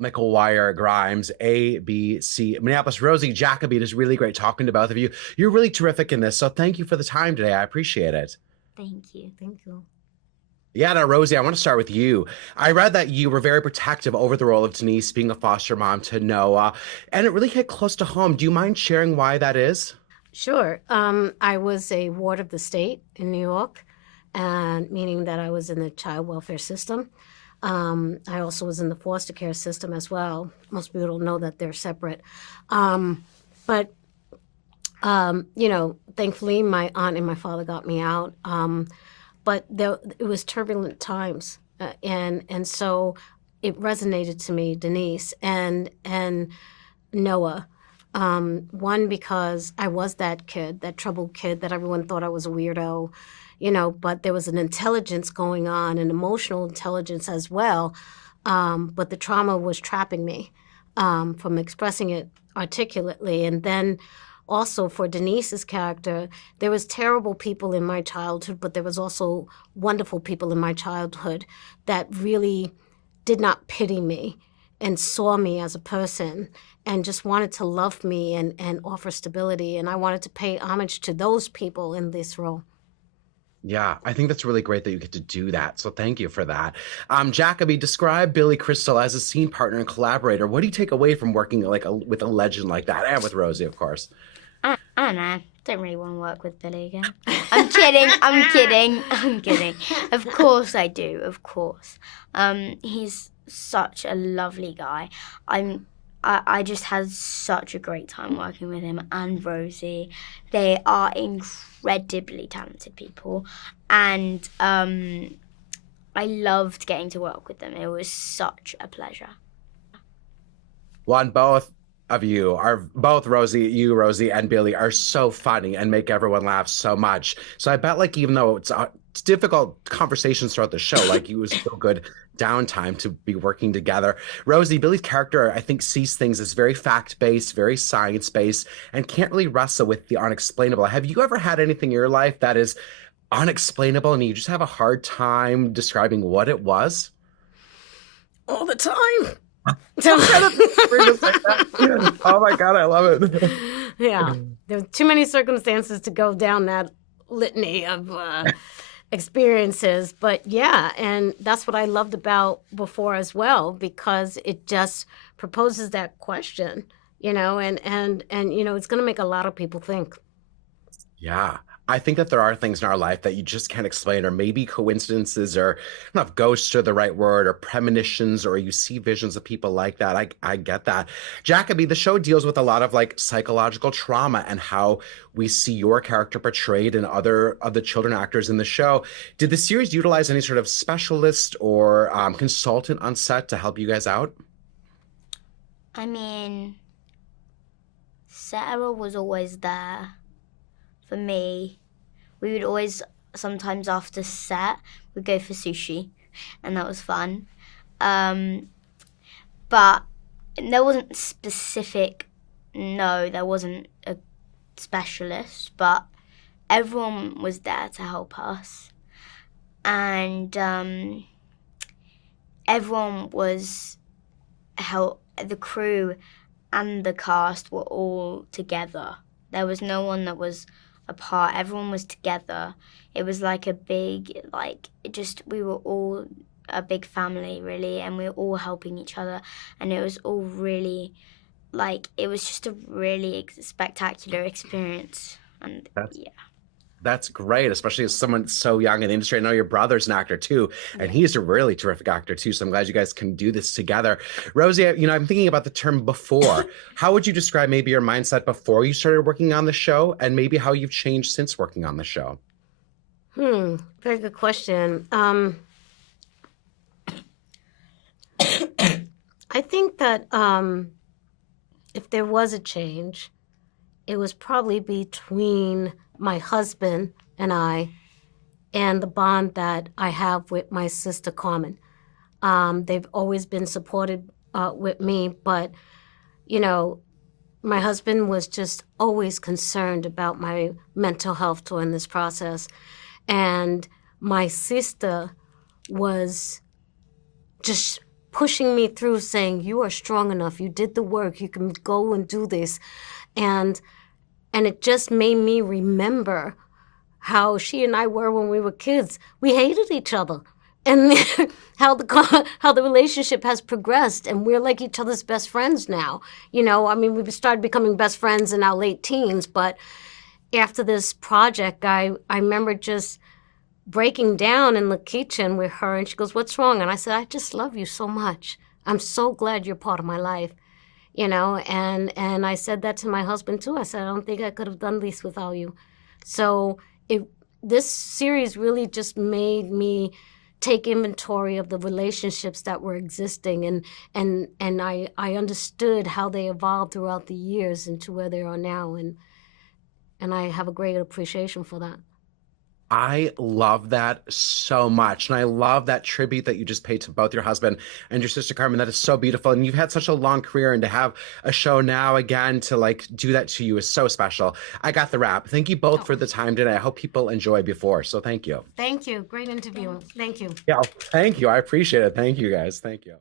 Paul McGuire Grimes, ABC Minneapolis. Rosie, Jacobi, it is really great talking to both of you. You're really terrific in this, so thank you for the time today. I appreciate it. Thank you. Thank you. Yeah, now, Rosie, I want to start with you. I read that you were very protective over the role of Denise being a foster mom to Noah, and it really hit close to home. Do you mind sharing why that is? Sure. I was a ward of the state in New York, and meaning that I was in the child welfare system. I also was in the foster care system as well. Most people don't know that they're separate. But thankfully, my aunt and my father got me out. But it was turbulent times, and so it resonated to me, Denise and Noah. One, because I was that kid, that troubled kid that everyone thought I was a weirdo, but there was an intelligence going on, an emotional intelligence as well. But the trauma was trapping me from expressing it articulately. And then also for Denise's character, there was terrible people in my childhood, but there was also wonderful people in my childhood that really did not pity me and saw me as a person and just wanted to love me and offer stability. And I wanted to pay homage to those people in this role. Yeah, I think that's really great that you get to do that. So thank you for that. Jacobi, describe Billy Crystal as a scene partner and collaborator. What do you take away from working with a legend like that, and with Rosie, of course? I don't know. Don't really want to work with Billy again. I'm kidding. I'm kidding. I'm kidding. Of course I do. Of course. He's such a lovely guy. I just had such a great time working with him and Rosie. They are incredibly talented people, and I loved getting to work with them. It was such a pleasure. One, both of you are both Rosie and Billy are so funny and make everyone laugh so much. So I bet even though it's difficult conversations throughout the show, it was so good downtime to be working together. Rosie, Billy's character, I think, sees things as very fact-based, very science-based, and can't really wrestle with the unexplainable. Have you ever had anything in your life that is unexplainable and you just have a hard time describing what it was? All the time. Oh my God, I love it. Yeah, there's too many circumstances to go down that litany of experiences. But yeah, and that's what I loved about Before as well, because it just proposes that question, and it's going to make a lot of people think. Yeah. I think that there are things in our life that you just can't explain, or maybe coincidences, or I don't know if ghosts are the right word, or premonitions, or you see visions of people like that. I get that. Jacobi, the show deals with a lot of psychological trauma and how we see your character portrayed and other of the children actors in the show. Did the series utilize any sort of specialist or consultant on set to help you guys out? I mean, Sarah was always there for me. We would always, sometimes after set, we'd go for sushi, and that was fun. But there wasn't there wasn't a specialist, but everyone was there to help us. And everyone was the crew and the cast were all together. There was no one that was apart. Everyone was together. It was like a big, we were all a big family, really, and we were all helping each other. And it was all really, it was just a really spectacular experience. And That's great, especially as someone so young in the industry. I know your brother's an actor too, and he's a really terrific actor too. So I'm glad you guys can do this together. Rosie, I'm thinking about the term before. How would you describe maybe your mindset before you started working on the show, and maybe how you've changed since working on the show? Very good question. I think that if there was a change, it was probably between my husband and I, and the bond that I have with my sister Carmen. They've always been supported with me, but, my husband was just always concerned about my mental health during this process. And my sister was just pushing me through, saying, you are strong enough, you did the work, you can go and do this. And it just made me remember how she and I were when we were kids. We hated each other. And how the relationship has progressed, and we're like each other's best friends now. You know, I mean, we started becoming best friends in our late teens, but after this project, I remember just breaking down in the kitchen with her, and she goes, what's wrong? And I said, I just love you so much. I'm so glad you're part of my life, you know, and I said that to my husband too. I said, I don't think I could have done this without you. So this series really just made me take inventory of the relationships that were existing, and I understood how they evolved throughout the years into where they are now, and I have a great appreciation for that. I love that so much. And I love that tribute that you just paid to both your husband and your sister Carmen. That is so beautiful. And you've had such a long career, and to have a show now again to like do that to you is so special. I got the wrap. Thank you both for the time today. I hope people enjoy before. So thank you. Thank you. Great interview. Thank you. Yeah, thank you. I appreciate it. Thank you guys. Thank you.